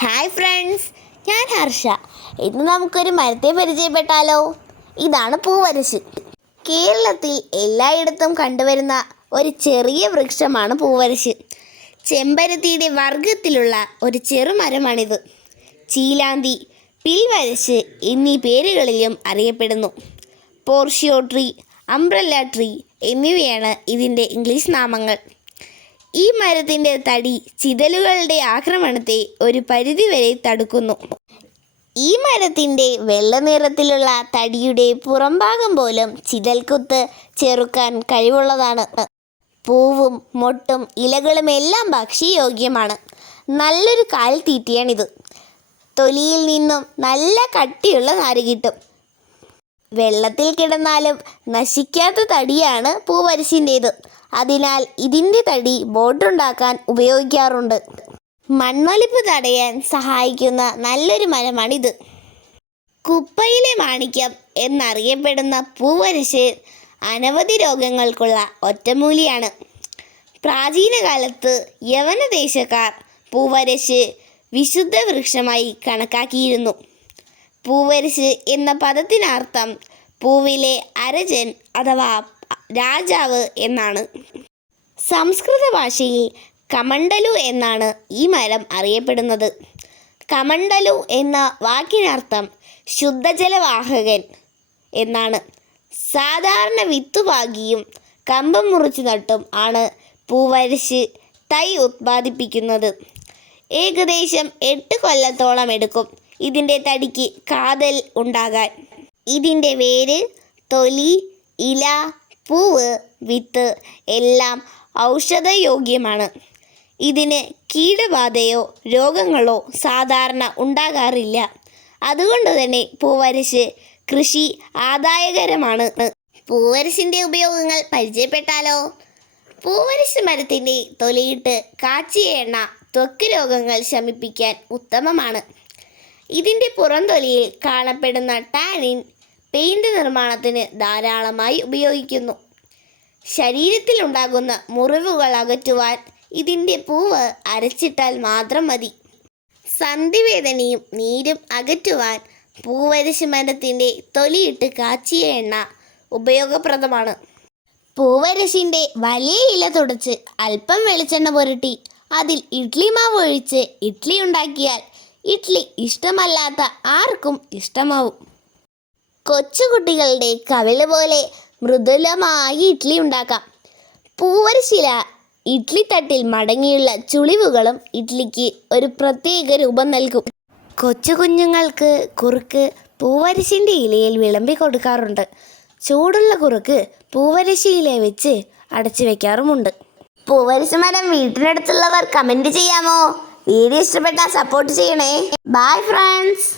Hi friends ഞാൻ ഹർഷ. ഇന്ന് നമുക്കൊരു മരത്തെ പരിചയപ്പെട്ടാലോ? ഇതാണ് പൂവരശി. കേരളത്തിൽ എല്ലായിടത്തും കണ്ടുവരുന്ന ഒരു ചെറിയ വൃക്ഷമാണ് പൂവരശി. ചെമ്പരത്തിയുടെ വർഗത്തിലുള്ള ഒരു ചെറുമരമാണിത്. ചീലാന്തി പിൽവരശ് എന്നീ പേരുകളിലും അറിയപ്പെടുന്നു. പോർഷിയോ ട്രീ അംബ്രല്ല ട്രീ എന്നിവയാണ് ഇതിന്റെ ഇംഗ്ലീഷ് നാമങ്ങൾ. ഈ മരത്തിന്റെ തടി ചിതലുകളുടെ ആക്രമണത്തെ ഒരു പരിധിവരെ തടുക്കുന്നു. ഈ മരത്തിന്റെ വെള്ള നിറത്തിലുള്ള തടിയുടെ പുറംഭാഗം പോലും ചിതൽക്കുത്ത് ചെറുക്കാൻ കഴിവുള്ളതാണ്. പൂവും മൊട്ടും ഇലകളും എല്ലാം ഭക്ഷ്യയോഗ്യമാണ്. നല്ലൊരു കാൽ തീറ്റിയാണിത് തൊലിയിൽ നിന്നും നല്ല കട്ടിയുള്ള നാര് കിട്ടും. വെള്ളത്തിൽ കിടന്നാലും നശിക്കാത്ത തടിയാണ് പൂവരിശിന്റെത്. അതിനാൽ ഇതിന്റെ തടി ബോട്ടുണ്ടാക്കാൻ ഉപയോഗിക്കാറുണ്ട്. മണ്ണൊലിപ്പ് തടയാൻ സഹായിക്കുന്ന നല്ലൊരു മരമാണിത്. കുപ്പയിലെ മാണിക്യം എന്നറിയപ്പെടുന്ന പൂവരശ് അനവധി രോഗങ്ങൾക്കുള്ള ഒറ്റമൂലിയാണ്. പ്രാചീന കാലത്ത് യവനദേശക്കാർ പൂവരശ് വിശുദ്ധ വൃക്ഷമായി കണക്കാക്കിയിരുന്നു. പൂവരശ് എന്ന പദത്തിനർത്ഥം പൂവിലെ അരജൻ അഥവാ രാജാവ് എന്നാണ്. സംസ്കൃത ഭാഷയിൽ കമണ്ടലു എന്നാണ് ഈ മരം അറിയപ്പെടുന്നത്. കമണ്ടലു എന്ന വാക്കിനർത്ഥം ശുദ്ധജലവാഹകൻ എന്നാണ്. സാധാരണ വിത്തുപാകിയും കമ്പം മുറിച്ചു നട്ടും ആണ് പൂവരിശ് തൈ ഉത്പാദിപ്പിക്കുന്നത്. ഏകദേശം എട്ട് കൊല്ലത്തോളം എടുക്കും. ഇതിന്റെ തടിക്ക് കാതൽ ഉണ്ടാകാൻ. ഇതിന്റെ വേര് തൊലി ഇല പൂവ് വിത്ത് എല്ലാം ഔഷധയോഗ്യമാണ്. ഇതിന് കീടബാധയോ രോഗങ്ങളോ സാധാരണ ഉണ്ടാകാറില്ല. അതുകൊണ്ട് തന്നെ പൂവരശ് കൃഷി ആദായകരമാണ്. പൂവരശിന്റെ ഉപയോഗങ്ങൾ പരിചയപ്പെട്ടാലോ? പൂവരശ് മരത്തിന്റെ തൊലിയിട്ട് കാച്ചിയ എണ്ണ ത്വക്ക് രോഗങ്ങൾ ശമിപ്പിക്കാൻ ഉത്തമമാണ്. ഇതിന്റെ പുറംതൊലിയിൽ കാണപ്പെടുന്ന ടാനിൻ പെയിന്റ് നിർമ്മാണത്തിന് ധാരാളമായി ഉപയോഗിക്കുന്നു. ശരീരത്തിലുണ്ടാകുന്ന മുറിവുകൾ അകറ്റുവാൻ ഇതിന്റെ പൂവ് അരച്ചിട്ടാൽ മാത്രം മതി. സന്ധിവേദനയും നീരും അകറ്റുവാൻ പൂവരശ് മരത്തിന്റെ തൊലിയിട്ട് കാച്ചിയ എണ്ണ ഉപയോഗപ്രദമാണ്. പൂവരശിന്റെ വലിയ ഇല തുടച്ച് അല്പം വെളിച്ചെണ്ണ പുരട്ടി അതിൽ ഇഡ്ലി മാവ് ഒഴിച്ച് ഇഡ്ലി ഉണ്ടാക്കിയാൽ ഇഡ്ലി ഇഷ്ടമല്ലാത്ത ആർക്കും ഇഷ്ടമാവും. കൊച്ചുകുട്ടികളുടെ കവിൾ പോലെ മൃദുലമായി ഇഡ്ലി ഉണ്ടാക്കാം. പൂവരശില ഇഡ്ലി തട്ടിൽ മടങ്ങിയുള്ള ചുളിവുകളും ഇഡ്ലിക്ക് ഒരു പ്രത്യേക രൂപം നൽകും. കൊച്ചു കുഞ്ഞുങ്ങൾക്ക് കുറുക്ക് പൂവരശിന്റെ ഇലയിൽ വിളമ്പി കൊടുക്കാറുണ്ട്. ചൂടുള്ള കുറുക്ക് പൂവരശി ഇല വെച്ച് അടച്ചു വയ്ക്കാറുമുണ്ട് പൂവരശി മരം വീട്ടിനടുത്തുള്ളവർ കമന്റ് ചെയ്യാമോ? വീഡിയോ ഇഷ്ടപ്പെട്ടാൽ സപ്പോർട്ട് ചെയ്യണേ. Bye friends